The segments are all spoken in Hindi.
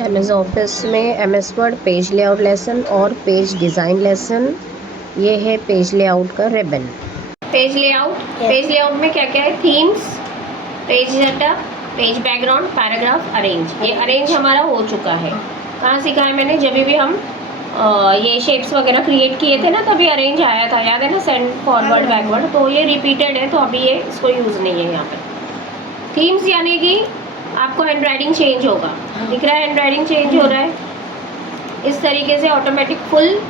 एमएस ऑफिस में MS word page layout lesson और पेज डिज़ाइन लेसन। ये है पेज लेआउट का रिबन। पेज लेआउट में क्या क्या है? Themes, page setup, page background, paragraph, arrange. ये अरेंज हमारा हो चुका है। कहाँ सीखा है मैंने? जब भी हम ये शेप्स वगैरह क्रिएट किए थे ना, तभी अरेंज आया था, याद है ना? Send, forward, backward. तो ये रिपीटेड है, तो अभी ये इसको यूज़ नहीं है यहाँ पे। थीम्स यानी कि आपको हैंड राइटिंग चेंज होगा, दिख रहा है? हैंड राइटिंग चेंज हो रहा है इस तरीके से। ऑटोमेटिक फुल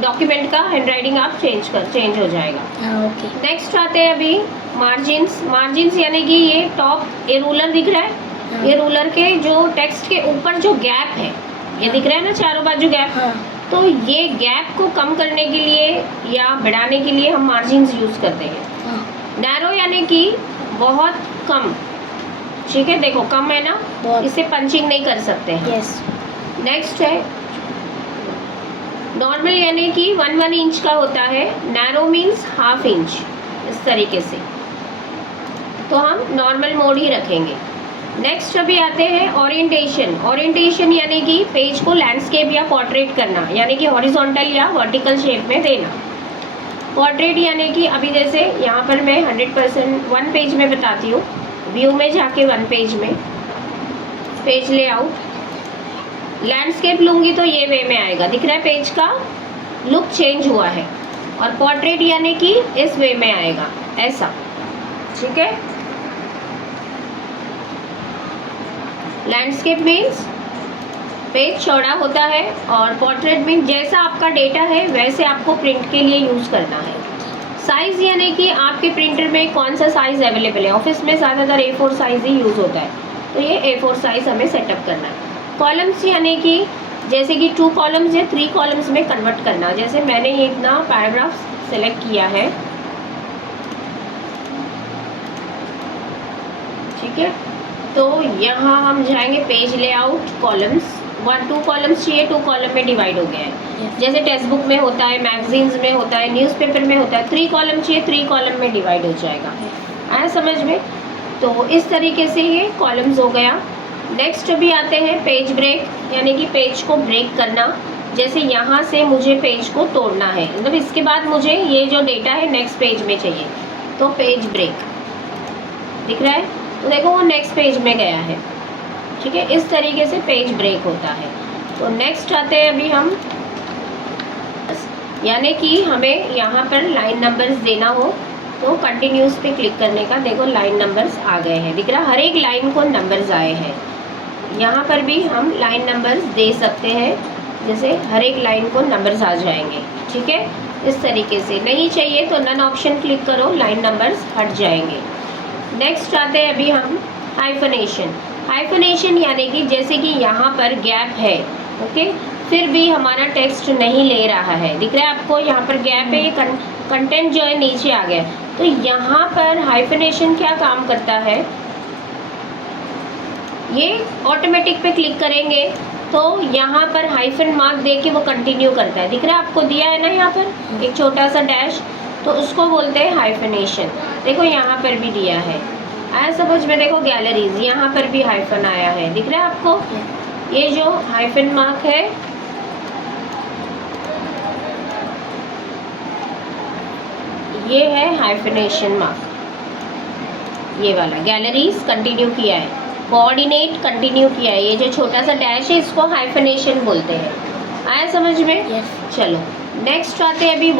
डॉक्यूमेंट का हैंड राइटिंग आप चेंज हो जाएगा। ओके। नेक्स्ट आते हैं अभी मार्जिन्स यानी कि ये टॉप, ये रूलर दिख रहा है? ये रूलर के जो टेक्स्ट के ऊपर जो गैप है, ये दिख रहा है ना चारों बाजू गैप? तो ये गैप को कम करने के लिए या बढ़ाने के लिए हम मार्जिन्स यूज़ करते हैं। नैरो यानी कि बहुत कम, ठीक है? देखो कम है ना, इसे पंचिंग नहीं कर सकते हैं। यस। नेक्स्ट है नॉर्मल यानी कि 1 इंच का होता है। नैरो मीन्स ½ इंच, इस तरीके से। तो हम नॉर्मल मोड ही रखेंगे। नेक्स्ट अभी आते हैं ओरिएंटेशन यानी कि पेज को लैंडस्केप या पोर्ट्रेट करना, यानी कि हॉरिजॉन्टल या वर्टिकल शेप में देना। पोर्ट्रेट यानी कि अभी जैसे यहाँ पर मैं 100% 1 पेज में बताती हूँ। व्यू में जाके 1 पेज में पेज लेआउट लैंडस्केप लूँगी तो ये वे में आएगा, दिख रहा है? पेज का लुक चेंज हुआ है। और पोर्ट्रेट यानी कि इस वे में आएगा, ऐसा, ठीक है? लैंडस्केप मीन्स पेज चौड़ा होता है, और पोर्ट्रेट मीन्स जैसा आपका डेटा है वैसे आपको प्रिंट के लिए यूज़ करना है। साइज़ यानी कि आपके प्रिंटर में कौन सा साइज़ अवेलेबल है। ऑफिस में ज़्यादातर A4 साइज़ ही यूज़ होता है, तो ये A4 साइज़ हमें सेटअप करना है। कॉलम्स यानी कि जैसे कि 2 कॉलम्स या 3 कॉलम्स में कन्वर्ट करना। जैसे मैंने ये इतना पैराग्राफ सेलेक्ट किया है, ठीक है? तो यहाँ हम जाएंगे पेज लेआउट, कॉलम्स। 2 कॉलम्स चाहिए, 2 कॉलम में डिवाइड हो गया है। जैसे टेक्स्ट बुक में होता है, मैगजीन्स में होता है, न्यूज़पेपर में होता है। 3 कॉलम चाहिए, 3 कॉलम में डिवाइड हो जाएगा। आया समझ में? तो इस तरीके से ये कॉलम्स हो गया। नेक्स्ट अभी आते हैं पेज ब्रेक, यानी कि पेज को ब्रेक करना। जैसे यहाँ से मुझे पेज को तोड़ना है, मतलब इसके बाद मुझे ये जो डेटा है नेक्स्ट पेज में चाहिए, तो पेज ब्रेक, दिख रहा है? तो देखो वो नेक्स्ट पेज में गया है, ठीक है? इस तरीके से पेज ब्रेक होता है। तो नेक्स्ट आते हैं अभी हम, यानी कि हमें यहाँ पर लाइन नंबर्स देना हो तो कंटिन्यूस पे क्लिक करने का, देखो लाइन नंबर्स आ गए हैं, दिख रहा? हर एक लाइन को नंबर्स आए हैं। यहाँ पर भी हम लाइन नंबर्स दे सकते हैं, जैसे हर एक लाइन को नंबर्स आ जाएंगे, ठीक है? इस तरीके से। नहीं चाहिए तो नन ऑप्शन क्लिक करो, लाइन नंबर्स हट जाएंगे। नेक्स्ट आते हैं अभी हम हाइफनेशन यानी कि जैसे कि यहाँ पर गैप है, ओके, फिर भी हमारा टेक्स्ट नहीं ले रहा है, दिख रहा है आपको? यहाँ पर गैप है, ये कंटेंट जो है नीचे आ गया। तो यहाँ पर हाइफनेशन क्या काम करता है, ये ऑटोमेटिक पे क्लिक करेंगे तो यहाँ पर हाइफन मार्क दे के वो कंटिन्यू करता है, दिख रहा है आपको? दिया है ना यहाँ पर एक छोटा सा डैश, तो उसको बोलते हैं हाइफनेशन। देखो यहाँ पर भी दिया है, आया समझ में? देखो गैलरीज, यहाँ पर भी हाइफन आया है, दिख रहा है आपको? ये जो हाइफन मार्क है, ये है हाइफनेशन मार्क, ये वाला। गैलरीज कंटिन्यू किया है, कोऑर्डिनेट कंटिन्यू किया है, ये जो छोटा सा डैश है इसको हाइफनेशन बोलते हैं। आया समझ में? चलो नेक्स्ट आते हैं अभी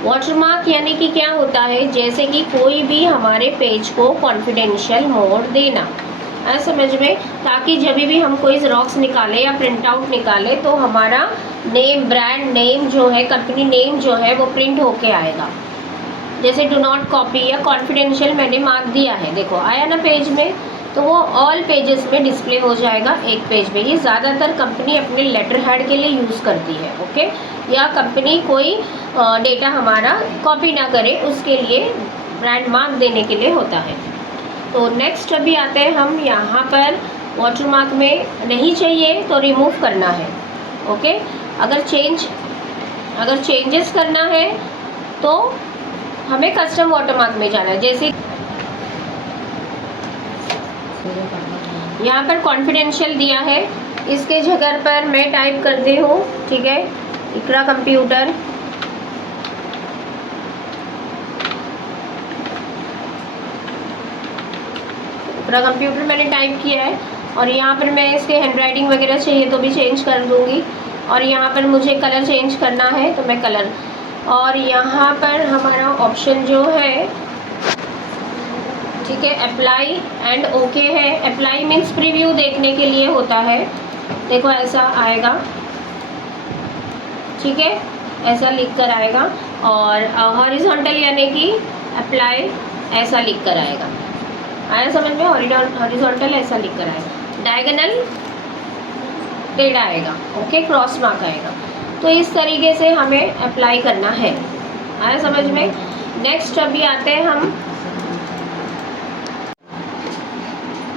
वाटरमार्क यानी कि क्या होता है, जैसे कि कोई भी हमारे पेज को कॉन्फिडेंशियल मोड देना, है समझ में? ताकि जब भी हम कोई ज़ेरॉक्स निकाले या प्रिंट आउट निकाले तो हमारा नेम, ब्रांड नेम जो है, कंपनी नेम जो है वो प्रिंट होके आएगा। जैसे डू नॉट कॉपी या कॉन्फिडेंशियल मैंने मार्क दिया है, देखो आया ना पेज में? तो वो ऑल पेजेस में डिस्प्ले हो जाएगा, एक पेज में। ये ज़्यादातर कंपनी अपने लेटर हेड के लिए यूज़ करती है, ओके? या कंपनी कोई डेटा हमारा कॉपी ना करे उसके लिए ब्रांड मार्क देने के लिए होता है। तो नेक्स्ट अभी आते हैं हम, यहाँ पर वाटरमार्क में नहीं चाहिए तो रिमूव करना है, ओके? अगर चेंजेस करना है तो हमें कस्टम वाटरमार्क में जाना है। जैसे यहाँ पर कॉन्फिडेंशियल दिया है इसके जगह पर मैं टाइप करती हूँ, ठीक है, इकरा कंप्यूटर। इकरा कंप्यूटर मैंने टाइप किया है और यहाँ पर मैं इसके हैंडराइटिंग वगैरह चाहिए तो भी चेंज कर दूँगी। और यहाँ पर मुझे कलर चेंज करना है तो मैं कलर, और यहाँ पर हमारा ऑप्शन जो है, ठीक है, अप्लाई एंड ओके है। अप्लाई मीन्स प्रीव्यू देखने के लिए होता है। देखो ऐसा आएगा, ठीक है, ऐसा लिख कर आएगा। और हॉरिजॉन्टल यानी कि अप्लाई ऐसा लिख कर आएगा। आया समझ में? हॉरिजॉन्टल ऐसा लिख कर आएगा, डायगोनल टेढ़ा आएगा, ओके, क्रॉस मार्क आएगा। तो इस तरीके से हमें अप्लाई करना है। आया समझ में? नेक्स्ट अभी आते हैं हम,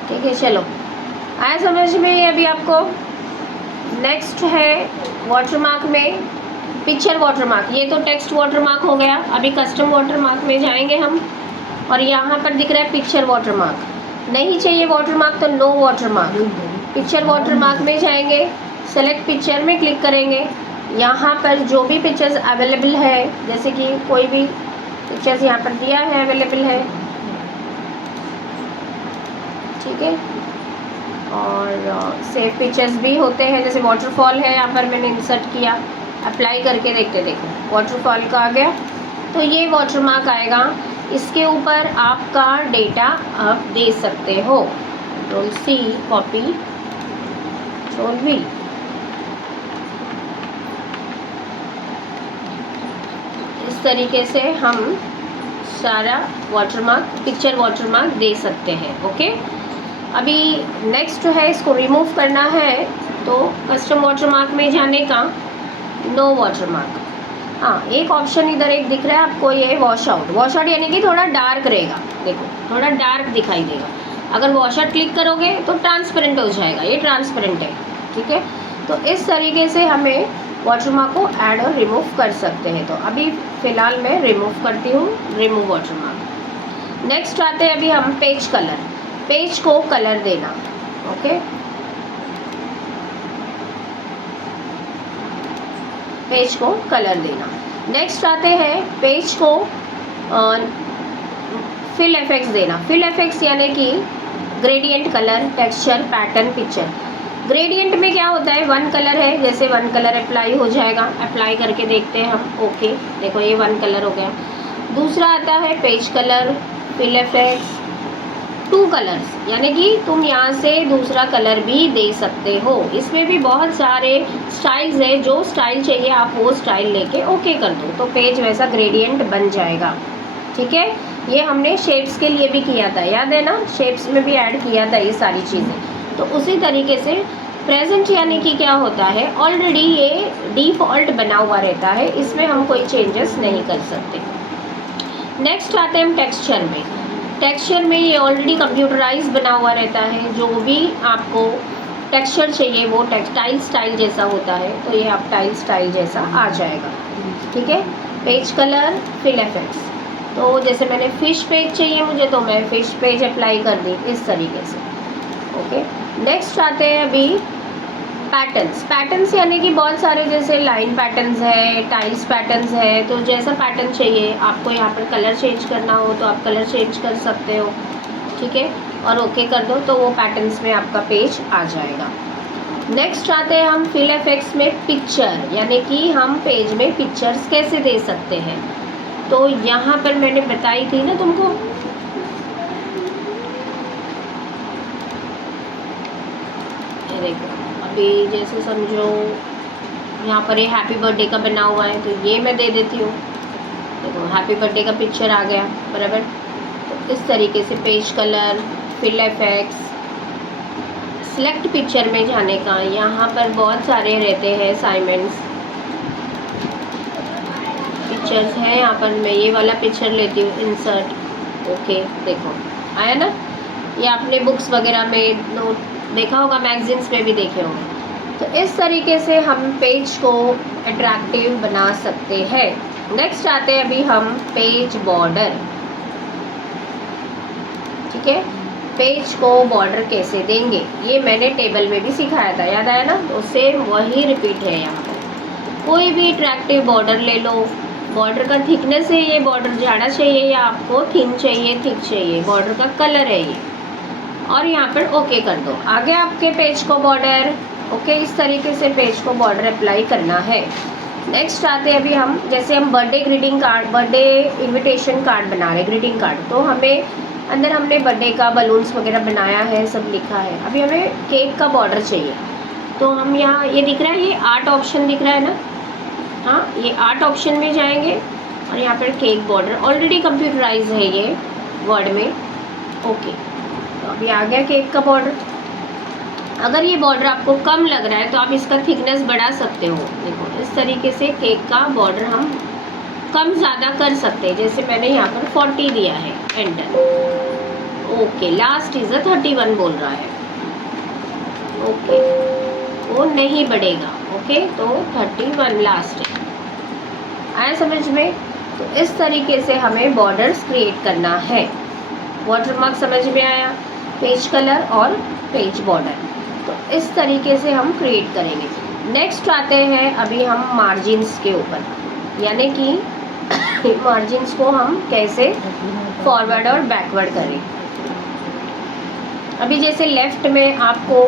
ठीक है, चलो आया समझ में ये अभी आपको। नेक्स्ट है वाटरमार्क में पिक्चर वाटरमार्क। ये तो टेक्स्ट वाटरमार्क हो गया। अभी कस्टम वाटरमार्क में जाएंगे हम, और यहाँ पर दिख रहा है पिक्चर वाटरमार्क। नहीं चाहिए वाटरमार्क तो नो वाटरमार्क। पिक्चर वाटरमार्क में जाएंगे, सेलेक्ट पिक्चर में क्लिक करेंगे। यहाँ पर जो भी पिक्चर्स अवेलेबल है, जैसे कि कोई भी पिक्चर्स यहाँ पर दिया है अवेलेबल है, ठीक है। और सेव पिक्चर्स भी होते हैं, जैसे वाटरफॉल है, यहाँ पर मैंने इंसर्ट किया, अप्लाई करके देखते, देखो वाटरफॉल का आ गया। तो ये वाटरमार्क आएगा। इसके ऊपर आपका डेटा आप दे सकते हो। Control C copy, control V. इस तरीके से हम सारा वाटरमार्क, पिक्चर वाटरमार्क दे सकते हैं, ओके। अभी नेक्स्ट है, इसको रिमूव करना है तो कस्टम वाटरमार्क में जाने का, नो वाटरमार्क। हाँ, एक ऑप्शन इधर एक दिख रहा है आपको, ये वॉश आउट। वॉश आउट यानी कि थोड़ा डार्क रहेगा, देखो थोड़ा डार्क दिखाई देगा। अगर वॉश आउट क्लिक करोगे तो ट्रांसपेरेंट हो जाएगा, ये ट्रांसपेरेंट है, ठीक है। तो इस तरीके से हमें वाटरमार्क को ऐड और रिमूव कर सकते हैं। तो अभी फ़िलहाल मैं रिमूव करती हूँ, रिमूव वाटरमार्क। नेक्स्ट आते हैं अभी हम पेज कलर। पेज को कलर देना, ओके। पेज को कलर देना। नेक्स्ट आते हैं पेज को फिल इफेक्ट्स देना। फिल इफेक्ट्स यानी कि gradient, colour, texture, pattern, picture. Gradient में क्या होता है, वन कलर है, जैसे वन कलर अप्लाई हो जाएगा। अप्लाई करके देखते हैं हम, ओके, देखो ये वन कलर हो गया। दूसरा आता है page colour, fill effects, two colours, यानी कि तुम यहाँ से दूसरा कलर भी दे सकते हो। इसमें भी बहुत सारे स्टाइल्स है, जो स्टाइल चाहिए आप वो स्टाइल लेके ओके कर दो तो पेज वैसा ग्रेडियंट बन जाएगा, ठीक है। ये हमने शेप्स के लिए भी किया था, याद है ना, शेप्स में भी ऐड किया था ये सारी चीज़ें। तो उसी तरीके से प्रेजेंट यानी कि क्या होता है, ऑलरेडी ये डिफ़ॉल्ट बना हुआ रहता है, इसमें हम कोई चेंजेस नहीं कर सकते। नेक्स्ट आते हैं हम टेक्सचर में। टेक्सचर में ये ऑलरेडी कंप्यूटराइज बना हुआ रहता है। जो भी आपको टेक्सचर चाहिए वो टेक्सटाइल स्टाइल जैसा होता है, तो ये आप टाइल स्टाइल जैसा आ जाएगा, ठीक है। पेज कलर, फिल इफेक्ट्स, तो जैसे मैंने फ़िश पेज चाहिए मुझे तो मैं फ़िश पेज अप्लाई कर दी इस तरीके से, ओके। नेक्स्ट आते हैं अभी पैटर्न्स। पैटर्न्स यानी कि बहुत सारे, जैसे लाइन पैटर्न्स है, टाइल्स पैटर्न्स है, तो जैसा पैटर्न चाहिए आपको, यहाँ पर कलर चेंज करना हो तो आप कलर चेंज कर सकते हो, ठीक है। और ओके कर दो तो वो पैटर्न्स में आपका पेज आ जाएगा। नेक्स्ट आते हैं हम फिल इफेक्ट्स में पिक्चर, यानी कि हम पेज में पिक्चर्स कैसे दे सकते हैं। तो यहाँ पर मैंने बताई थी ना तुमको, देखो अभी जैसे समझो यहाँ पर ये हैप्पी बर्थडे का बना हुआ है, तो ये मैं दे देती हूँ। देखो हैप्पी बर्थडे का पिक्चर आ गया, बराबर। तो इस तरीके से page colour, fill effects, select picture में जाने का, यहाँ पर बहुत सारे रहते हैं असाइनमेंट्स, पिक्चर्स हैं। यहाँ पर मैं ये वाला पिक्चर लेती हूँ, इंसर्ट, ओके, देखो आया ना। ये आपने बुक्स वगैरह में नोट देखा होगा, मैगजीन्स में भी देखे होंगे। तो इस तरीके से हम पेज को अट्रैक्टिव बना सकते हैं। नेक्स्ट आते हैं अभी हम पेज बॉर्डर, ठीक है। पेज को बॉर्डर कैसे देंगे ये मैंने टेबल में भी सिखाया था, याद आया ना? तो सेम वही रिपीट है यहाँ पर। कोई भी अट्रैक्टिव बॉर्डर ले लो, बॉर्डर का थिकनेस है ये, बॉर्डर ज़्यादा चाहिए या आपको थिन चाहिए, थिक चाहिए, बॉर्डर का कलर है ये, और यहाँ पर ओके कर दो। आगे आपके पेज को बॉर्डर ओके, इस तरीके से पेज को बॉर्डर अप्लाई करना है। नेक्स्ट आते हैं अभी हम, जैसे हम birthday greeting card, birthday invitation card बना रहे, ग्रीटिंग कार्ड, तो हमें अंदर हमने बर्थडे का बलून्स वगैरह बनाया है, सब लिखा है। अभी हमें केक का बॉर्डर चाहिए, तो हम यहाँ ये दिख रहा है, ये आर्ट ऑप्शन दिख रहा है ना, हाँ ये आर्ट ऑप्शन में जाएंगे और यहाँ पर केक बॉर्डर ऑलरेडी कंप्यूटराइज है ये वर्ड में, ओके। तो अभी आ गया केक का बॉर्डर। अगर ये बॉर्डर आपको कम लग रहा है तो आप इसका थिकनेस बढ़ा सकते हो। देखो इस तरीके से केक का बॉर्डर हम कम ज़्यादा कर सकते हैं, जैसे मैंने यहाँ पर 40 दिया है, एंटर, ओके। लास्ट इज़ 31 बोल रहा है, ओके, वो नहीं बढ़ेगा, ओके, तो 31 लास्ट है। आया समझ में? तो इस तरीके से हमें बॉर्डर्स क्रिएट करना है। वाटरमार्क समझ में आया? पेज कलर और पेज बॉर्डर, तो इस तरीके से हम क्रिएट करेंगे। नेक्स्ट आते हैं अभी हम मार्जिन्स के ऊपर, यानी कि मार्जिन्स को हम कैसे फॉरवर्ड और बैकवर्ड करें। अभी जैसे लेफ़्ट में आपको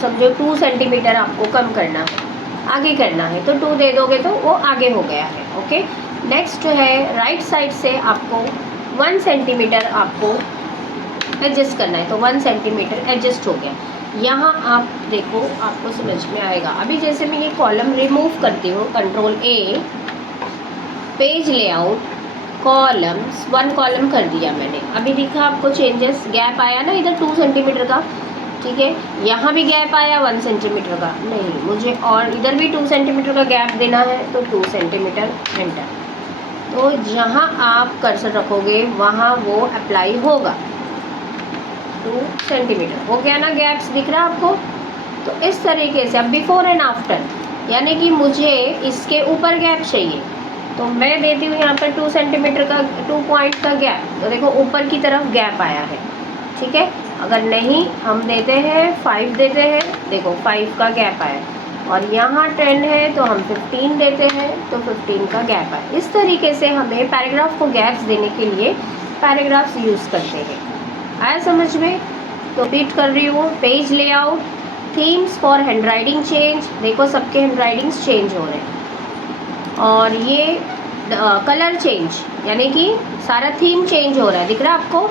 समझो 2 सेंटीमीटर आपको कम करना है, आगे करना है, तो 2 दे दोगे तो वो आगे हो गया है, ओके। नेक्स्ट है राइट साइड से आपको 1 सेंटीमीटर आपको एडजस्ट करना है, तो 1 सेंटीमीटर एडजस्ट हो गया। यहाँ आप देखो, आपको समझ में आएगा। अभी जैसे मैं ये कॉलम रिमूव करती हूँ, control A, page layout, columns, 1 column कर दिया मैंने। अभी दिखा आपको चेंजेस, गैप आया ना इधर 2 सेंटीमीटर का, ठीक है। यहाँ भी गैप आया 1 सेंटीमीटर का, नहीं मुझे और इधर भी 2 सेंटीमीटर का गैप देना है, तो 2 सेंटीमीटर, एंटर। तो जहाँ आप कर्सर रखोगे वहाँ वो अप्लाई होगा, 2 सेंटीमीटर हो गया ना, गैप्स दिख रहा है आपको? तो इस तरीके से अब बिफोर एंड आफ्टर, यानी कि मुझे इसके ऊपर गैप चाहिए, तो मैं देती हूँ यहाँ पर 2 सेंटीमीटर का, 2 पॉइंट का गैप, तो देखो ऊपर की तरफ गैप आया है, ठीक है। अगर नहीं हम देते हैं 5 देते हैं, देखो 5 का गैप आया, और यहाँ 10 है तो हम 15 देते हैं, तो 15 का गैप आया। इस तरीके से हमें पैराग्राफ को गैप्स देने के लिए पैराग्राफ्स यूज़ करते हैं। आया समझ में? तो रिपीट कर रही हूँ, page layout, themes for handwriting change, देखो सबके हैंडराइटिंग्स चेंज हो रहे हैं, और ये कलर चेंज, यानी कि सारा थीम चेंज हो रहा है, दिख रहा है आपको?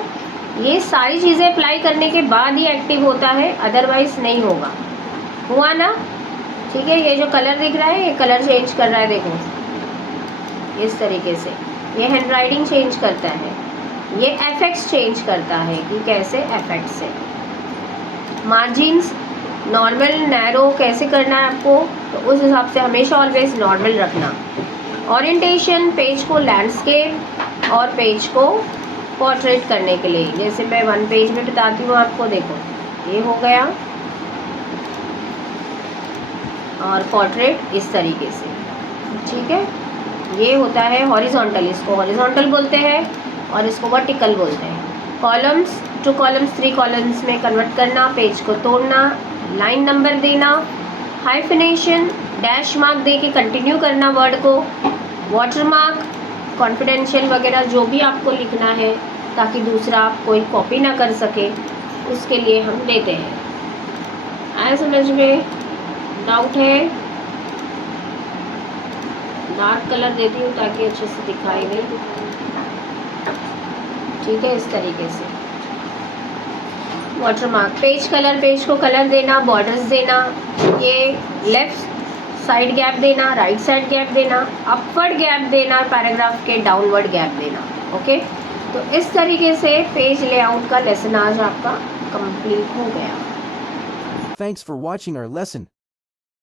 ये सारी चीज़ें अप्लाई करने के बाद ही एक्टिव होता है, अदरवाइज नहीं होगा। हुआ ना? ठीक है। ये जो कलर दिख रहा है, ये कलर चेंज कर रहा है, देखो इस तरीके से ये हैंडराइटिंग चेंज करता है, ये एफेक्ट्स चेंज करता है कि कैसे एफेक्ट से। मार्जिन्स नॉर्मल नैरो कैसे करना है आपको, तो उस हिसाब से हमेशा ऑलवेज नॉर्मल रखना। ओरिएंटेशन, पेज को लैंडस्केप और पेज को पोर्ट्रेट करने के लिए, जैसे मैं 1 पेज में बताती हूँ आपको, देखो ये हो गया, और पोर्ट्रेट इस तरीके से, ठीक है। ये होता है हॉरिजॉन्टल, इसको हॉरिजॉन्टल बोलते हैं और इसको वर्टिकल बोलते हैं। कॉलम्स, 2 कॉलम्स 3 कॉलम्स में कन्वर्ट करना, पेज को तोड़ना, लाइन नंबर देना, हाइफिनेशन, डैश मार्क दे के कंटिन्यू करना वर्ड को, वाटर मार्क, कॉन्फिडेंशियल वगैरह जो भी आपको लिखना है ताकि दूसरा आप कोई कॉपी ना कर सके, उसके लिए हम देते हैं। आया समझ में? डाउट है? डार्क कलर देती हूँ ताकि अच्छे से दिखाई दे, ठीक है, इस तरीके से। वाटरमार्क, पेज कलर, पेज को कलर देना, बॉर्डर्स देना, ये लेफ्ट साइड गैप देना, राइट साइड गैप देना, अपवर्ड गैप देना, पैराग्राफ के डाउनवर्ड गैप देना, ओके। तो इस तरीके से पेज लेआउट का लेसन आज आपका कंप्लीट हो गया। Thanks for watching our lesson.